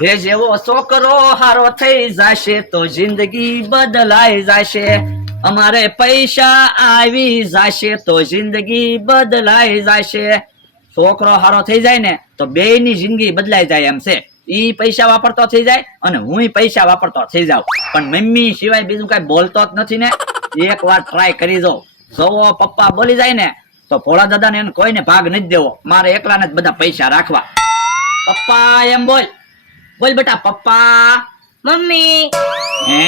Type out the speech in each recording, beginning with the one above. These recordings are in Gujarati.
હે જેવો છોકરો હારો થઈ જશે તો જિંદગી બદલાઈ જશે, અમારે પૈસા આવી જશે તો જિંદગી બદલાઈ જશે. છોકરો હારો થઈ જાય ને તો બેયની જિંદગી બદલાઈ જાય એમ છે. ઈ પૈસા વાપરતો થઈ જાય અને હુંય પૈસા વાપરતો થઈ જાવ, પણ મમ્મી સિવાય બીજું કઈ બોલતો જ નથી ને. એક વાર ટ્રાય કરી જો, જોવો પપ્પા બોલી જાય ને તો ભોળા દાદા ને કોઈને ભાગ નથી દેવો, મારે એકલાને જ બધા પૈસા રાખવા. પપ્પા એમ બોલ, બોલ બેટા પપ્પા. મમ્મી. હે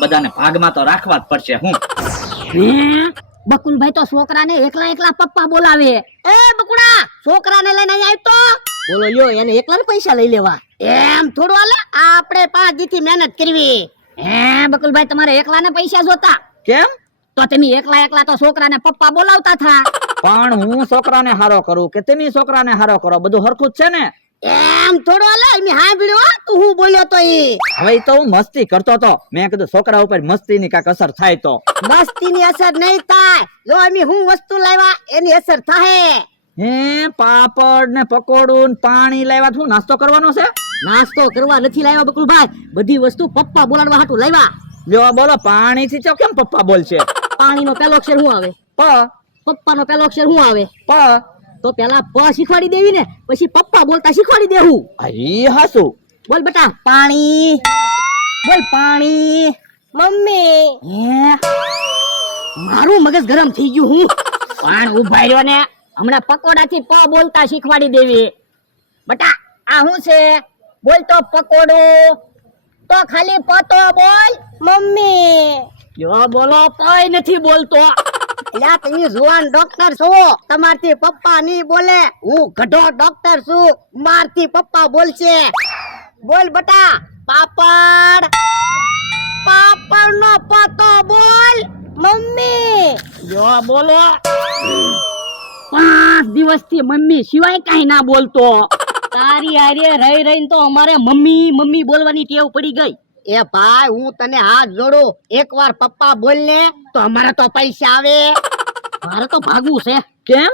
બધાને ભાગમાં તો રાખવા જ પડશે. હું બકુલભાઈ તો છોકરાને એકલા એકલા પપ્પા બોલાવે. એ બકુડા, છોકરાને લઈને અહીં આવ તો. બોલો યો, એને એકલા પૈસા લઈ લેવા. એમ થોડું હાલે, આપણે 5 દીથી મહેનત કરવી. હે બકુલભાઈ, તમારે એકલાને પૈસા જોતા? કેમ? તો તમે એકલા એકલા તો છોકરાને પપ્પા બોલાવતા થા. પણ હું છોકરાને હારો કરું કે તમે છોકરાને હારો કરો, બધું હરખું જ છે ને. એમ થોડું હાલે, મેં સાંભળ્યું તું હું બોલ્યો તો ઈ. હવે ઈ તો હું મસ્તી કરતો તો, મેં કીધું છોકરા ઉપર મસ્તીની કાંઈક અસર થાય તો. મસ્તીની અસર નહીં થાય, જો અમે હું વસ્તુ લાવ્યા એની અસર થાય. હે પાપડ ને પકોડું ને પાણી લાવ્યા, શું નાસ્તો કરવાનો છે? નાસ્તો કરવા નથી લાવ્યા બકુલભાઈ, બધી વસ્તુ પપ્પા બોલાડવા હાટુ લાવ્યા. જો બોલો, પાણી થી કેમ પપ્પા બોલશે? પાણીનો પહેલો અક્ષર શું આવે? પ. પપ્પાનો પહેલો અક્ષર શું આવે? પ. તો પેલા પ શીખવાડી દેવી ને, પછી પપ્પા બોલતા શીખવાડી દેવું. ઈ હાસુ. બોલ બેટા પાણી. બોલ પાણી. મમ્મી. હે મારું મગજ ગરમ થઈ ગયું. હું પણ ઉભા રહ્યો ને, હમણાં પકોડાથી પ બોલતા શીખવાડી દેવી. બેટા આ શું છે? બોલ તો પકોડો. તો ખાલી પ તો બોલ. મમ્મી. યો બોલો, પય નથી બોલતો. એટલે તમે જુવાન ડોક્ટર છો, તમારથી પપ્પા નહીં બોલે. હું ગઢો ડોક્ટર છું, મારથી પપ્પા બોલશે. બોલ બેટા પાપડ. પાપડ નો પતો બોલ. મમ્મી. જો બોલો. 5 દિવસથી મમ્મી સિવાય કઈ ના બોલતો. તારી હારે રહી રહીને તો અમારે મમ્મી મમ્મી બોલવાની ટેવ પડી ગઈ. એ ભાઈ, હું તને હાથ જોડું, એકવાર પપ્પા બોલ ને તો અમારે તો પૈસા આવે. મારે તો ભાગવું છે. કેમ?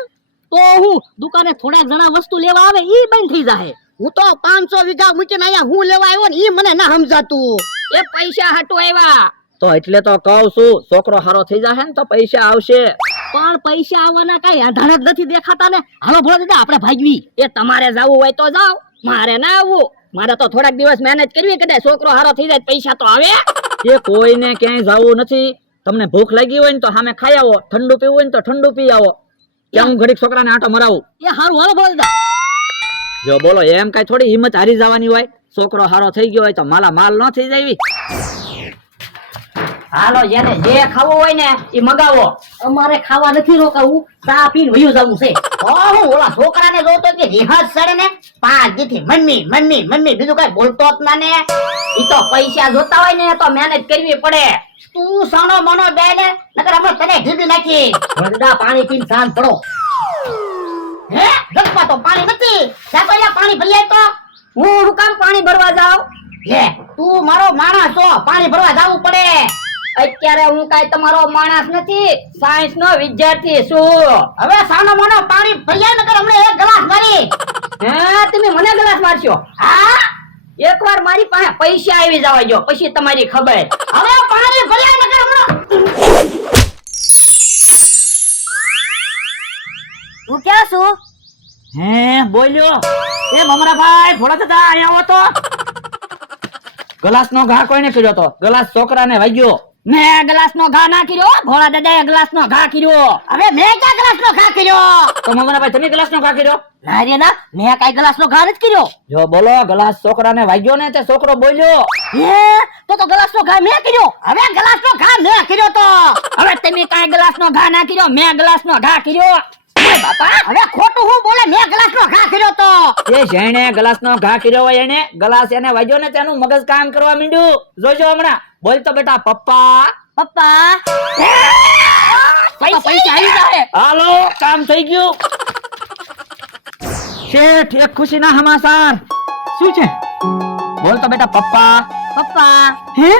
તો હું દુકાને થોડા જણા વસ્તુ લેવા આવે ઈ બંધ થઈ જાય. હું તો 500 વીઘા મૂકીને અહીંયા હું લેવા આવ્યો ને ઈ મને ના સમજાતું. એ પૈસા હાટુ આવ્યા. તો એટલે તો કહું છું, છોકરો હારો થઈ જશે ને તો પૈસા આવશે. પણ પૈસા આવવાના કઈ આધાર જ નથી દેખાતા ને. હાલો ભોળા દાદા, આપણે ભાગવી. એ તમારે જાવું હોય તો જાઓ, મારે ના આવવું. મારે તો થોડાક દિવસ મહેનત કરવી, કદાચ છોકરો હારો થઈ જાય પૈસા તો આવે. એ કોઈને ક્યાંય જવું નથી. તમને ભૂખ લાગી હોય ને તો સામે ખાઈ આવો, ઠંડુ પીવું હોય ને તો ઠંડુ પી આવો. ત્યાં હું ઘડીક છોકરાને આંટો મરાવું. એ હારું, હાલો ભોળા દાદા. જો બોલો, એમ કઈ થોડી હિંમત હારી જવાની હોય? છોકરો હારો થઈ ગયો હોય તો માલા માલ ન થઈ જાય. હાલો, જેને જે ખાવું હોય ને એ મગાવો. અમારે ખાવા નથી રોકાવું, ચા પીને વયું જવું છે. હું ઓલા છોકરાને જોતો કે રિહાજ ચડે ને 5 દીથી મમ્મી મમ્મી મમ્મી, બીજું કઈ બોલતો જ ના ને. ઈ તો પૈસા જોતા હોય ને તો મહેનત કરવી પડે. તું સાનો મનો દે ને, નકર અમે તને ઢીબી નાખી. વરદા પાણી પીને શાંત પડો. હે જગમાં તો પાણી નથી. જા તો અહીંયા પાણી ભરી આય તો. હું કામ પાણી ભરવા જાવ? લે તું મારો માણસ છો, પાણી ભરવા જાવું પડે. અત્યારે હું કાઈ તમારો માણસ નથી, સાયન્સ નો વિદ્યાર્થી છું. હવે સાનો મનો પાણી ભર્યા નકર હમણે એક ગ્લાસ મારી. હે તમે મને ગ્લાસ મારશો? હા, એકવાર મારી પાસે પૈસા આવી જવા જો, પછી તમારી ખબર. હવે પાણી ભર્યા નકર હમણાં. હું ક્યાં છું? હે બોલ્યો? એ મમરાભાઈ, ભોળા દાદા અહીંયા આવો તો. ગ્લાસ નો ઘા કોઈને કર્યો તો? ગ્લાસ છોકરાને વાગ્યો. મેં ગ્લાસ નો ઘા ના કર્યો, ભોળા દાદાએ ગ્લાસ નો ઘા કર્યો. હવે મેં ક્યાં ગ્લાસ નો ઘા કર્યો? તો મમરાભાઈ, તમે ગ્લાસ નો ઘા કર્યો? ના રે ના, મેં કઈ ગ્લાસ નો ઘા નથી કર્યો. જો બોલો, ગ્લાસ છોકરાને વાગ્યો ને તે છોકરો બોલ્યો. હે તો ગ્લાસ નો ઘા મેં કર્યો. હવે ગ્લાસ નો ઘા મેં કર્યો તો. હવે તમે કઈ ગ્લાસ નો ઘા ના કર્યો, મેં ગ્લાસ નો ઘા કર્યો. બાપા, હવે ખોટું હું બોલે, મેં ગ્લાસ નો ઘા કર્યો તો. એ જેણે ગ્લાસ નો ઘા કર્યો હોય એને ગ્લાસ એને વાગ્યો ને તેનું મગજ કામ કરવા માંડ્યું. જોજો હમણાં. બોલ તો બેટા પપ્પા. પપ્પા. પૈસા આવી જાય. હાલો, કામ થઈ ગયું. શેઠ, એક ખુશીના સમાચાર. શું છે? બોલ તો બેટા પપ્પા. પપ્પા. હે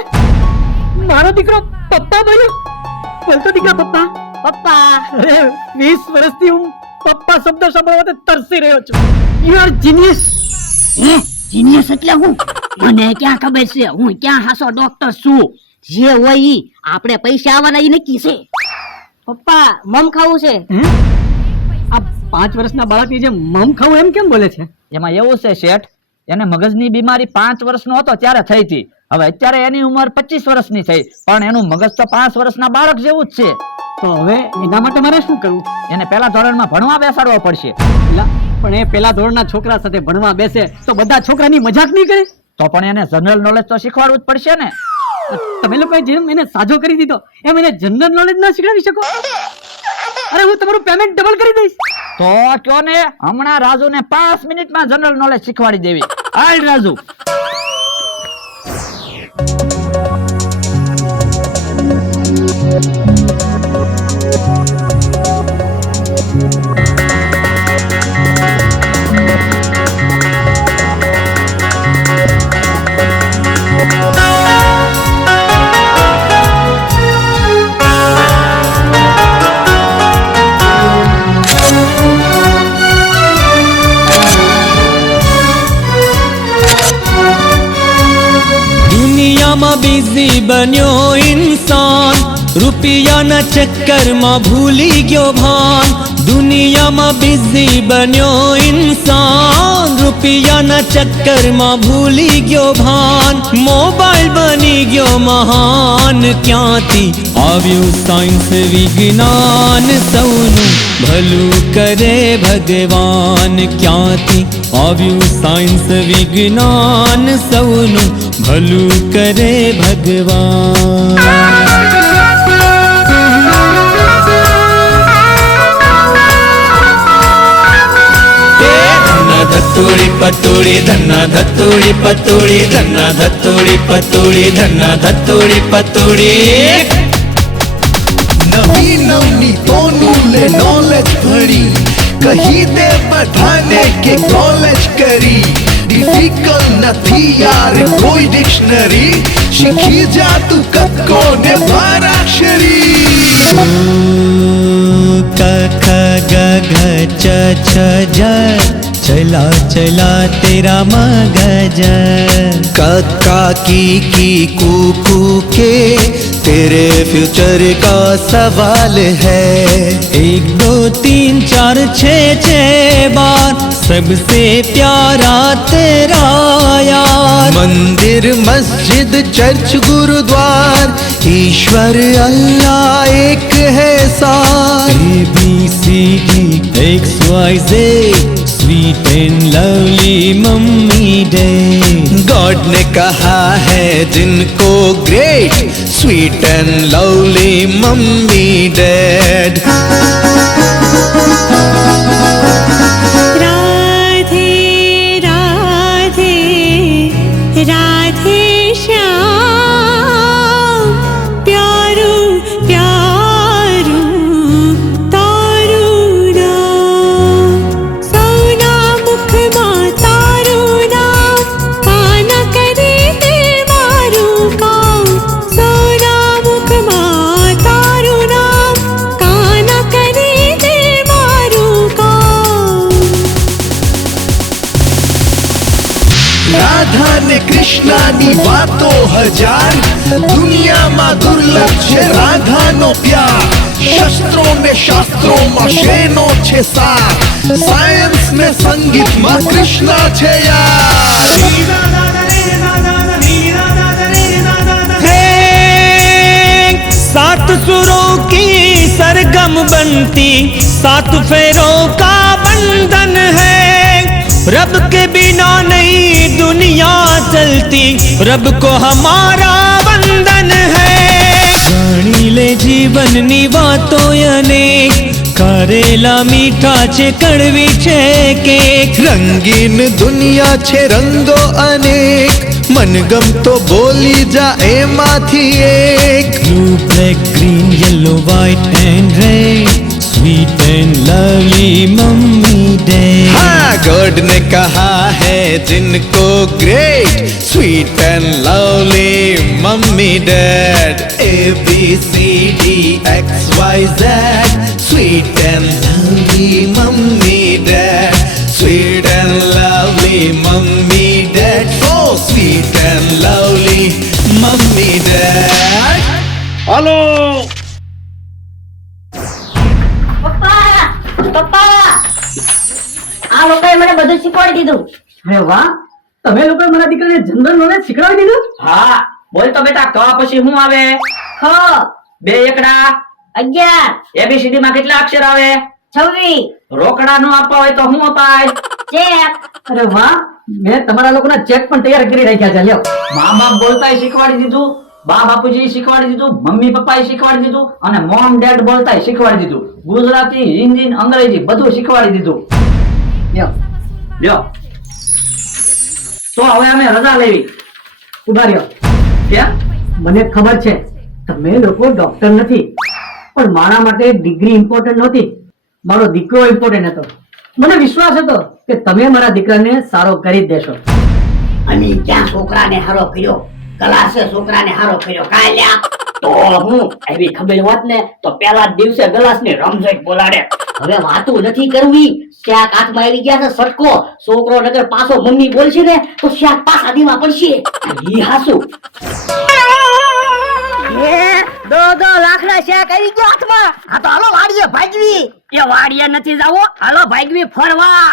મારો દીકરો પપ્પા બોલ્યો? બોલ તો દીકરા પપ્પા. પપ્પા. અરે 20 વર્ષથી હું પપ્પા શબ્દ સાંભળવા તરસી રહ્યો છું. You are genius. જીનિયસ એટલે હું મને ક્યાં ખબર છે હું ક્યાં હાસો ડોક્ટર છું જે હોય ઈ આપણે પૈસા આવવાના ઈ નક્કી છે પપ્પા મમ ખાવું છે આ 5 વર્ષના બાળકની જે મમ ખાવું એમ કેમ બોલે છે? એમાં એવું છે શેઠ, એને મગજની બીમારી 5 વર્ષનો હતો ત્યારે થઈ હતી. હવે અત્યારે એની ઉંમર 25 વર્ષની થઈ, પણ એનું મગજ તો 5 વર્ષના બાળક જેવું જ છે. તો હવે એના માટે મારે શું કરવું? એને પહેલા ધોરણમાં ભણવા બેસાડવો પડશે. લા, પણ એ પેલા ધોરણના છોકરા સાથે ભણવા બેસે તો બધા છોકરાની મજાક નહીં કરે? તો પણ એને જનરલ નોલેજ તો શીખવાડવું જ પડશે ને. તમે લોકોએ જેમ એને સાજો કરી દીધો એમ એને જનરલ નોલેજ ના શીખવાડી શકો? અરે હું તમારું પેમેન્ટ ડબલ કરી દઈશ. તો કયો ને, હમણાં રાજુને 5 મિનિટમાં જનરલ નોલેજ શીખવાડી દેવી. હાલ રાજુ. દુનિયામાં બિઝી બન્યો ઇન્સાન, રૂપિયાના ચક્કરમાં ભૂલી ગયો ભાન. દુનિયામાં બિઝી બન્યો ઇન્સાન, રૂપિયાના ચક્કરમાં ભૂલી ગયો ભાન. મોબાઈલ બની ગયો મહાન, ક્યાંથી આવ્યું સાયન્સ વિજ્ઞાન? સૌનું ભલું કરે ભગવાન, ક્યાંથી આવ્યું સાયન્સ વિજ્ઞાન? સૌનું ભલું કરે ભગવાન. ધતુડી પતુડી ધન્ના ધતુડી પતુડી ધન્ના ધતુડી પતુડી ધન્ના ધતુડી પતુડી. નવી નવની તોનું લે નોલેજ ભરી, કહી દે બધાને કે કોલેજ કરી. ડિફિકલ્ટ નથી યાર કોઈ ડિક્શનરી, શીખી જા તું કક્કો ને બારાક્ષરી. ક ખ ગ ઘ ચ છ જ, चला चला तेरा मगज. कक्का की कू के तेरे फ्यूचर का सवाल है. 1 2 3 4 6 6 बार सबसे प्यारा तेरा यार. मंदिर मस्जिद चर्च गुरुद्वार, ईश्वर अल्लाह एक है सार. ABCD XYZ sweet and lovely mummy dad. God ने कहा है जिनको great, sweet and lovely mummy dad. Radhe Radhe Radhe Shyam, Pyaru Pyaru तारू नाम. सोना मुख मां तारू नाम, काना करे ते मारू काम. सोना मुख मां तारू नाम, काना करे ते मारू काम. राधा ने कृष्णाની વાતો હજાર, દુનિયામાં દુર્લભ છે રાધાનો પ્યાર. શસ્ત્રો ને શાસ્ત્રોમાં શેનો છે સાર, સાયન્સ ને સંગીતમાં કૃષ્ણ છે યાર. है 7 सुरों की सरगम बनती, 7 फेरों का बंधन है. रब के बिना नहीं दुनिया चलती, रब को हमारा वंदन है. जानी ले जीवननी वातो अनेक, करेला मीठा છે કડવી છે કેક. રંગીન દુનિયા છે રંગો અનેક, મનગમતો બોલી જા એમાંથી એક. Blue, black, green, yellow, white and red, sweet and lovely mummy day. हाँ, गॉड ने कहा है जिनको great, sweet and lovely mummy dad. ABCD XYZ, sweet and lovely mummy dad, sweet and lovely mummy dad. પપ્પા આ લોકોએ મને બધું શીખવાડી દીધું. અરે વાહ, તમે લોકોએ મારા દીકરાને જનરલ નોલેજ શીખવાડી દીધું. હા બોલ તો બેટા ક પછી શું આવે? ખ, બે એકડા 11, ABCD માં કેટલા અક્ષર આવે? 26, રોકડા નો આપવા હોય તો શું અપાય? ચેક. અરે વાહ, મેં તમારા લોકોના ચેક પણ તૈયાર કરી રાખ્યા છે. લ્યો. મા બાપ બોલતાય શીખવાડી દીધું, બા બાપુજી શીખવાડી દીધું, મમ્મી પપ્પાએ શીખવાડી દીધું અને મોમ ડેડ બોલતાય શીખવાડી દીધું. ગુજરાતી, હિન્દી, અંગ્રેજી બધું શીખવાડી દીધું. લ્યો, લ્યો તો હવે અમે રજા લેવી. ઉભા રહ્યો. કેમ? મને ખબર છે તમે લોકો ડોક્ટર નથી, પણ મારા માટે ડિગ્રી ઇમ્પોર્ટન્ટ નહોતી, મારો દીકરો ઇમ્પોર્ટન્ટ હતો. મને વિશ્વાસ હતો કે તમે મારા દીકરાને સારો કરી જ દેશો. અમે ક્યાં છોકરાને હારો કર્યો, ક્લાસે છોકરાને હારો કર્યો કાલ્યા. તો હું એવી ખબર હોત ને તો પહેલા જ દિવસે ગ્લાસની રમઝટ બોલાડે. હવે વાતું નથી કરવી, શાક હાથમાં આવી ગયા છે સટકો. છોકરો નગર પાછો મમ્મી બોલશે ને તો શાક પાછા દીવા પડશે. ઈ હાસુ 2 લાખના શાક આવી ગયા હાથમાં. હા તો હાલો વાડીએ ભાગવી. એ વાડીએ નથી જાવો, હાલો ભાગવી ફરવા.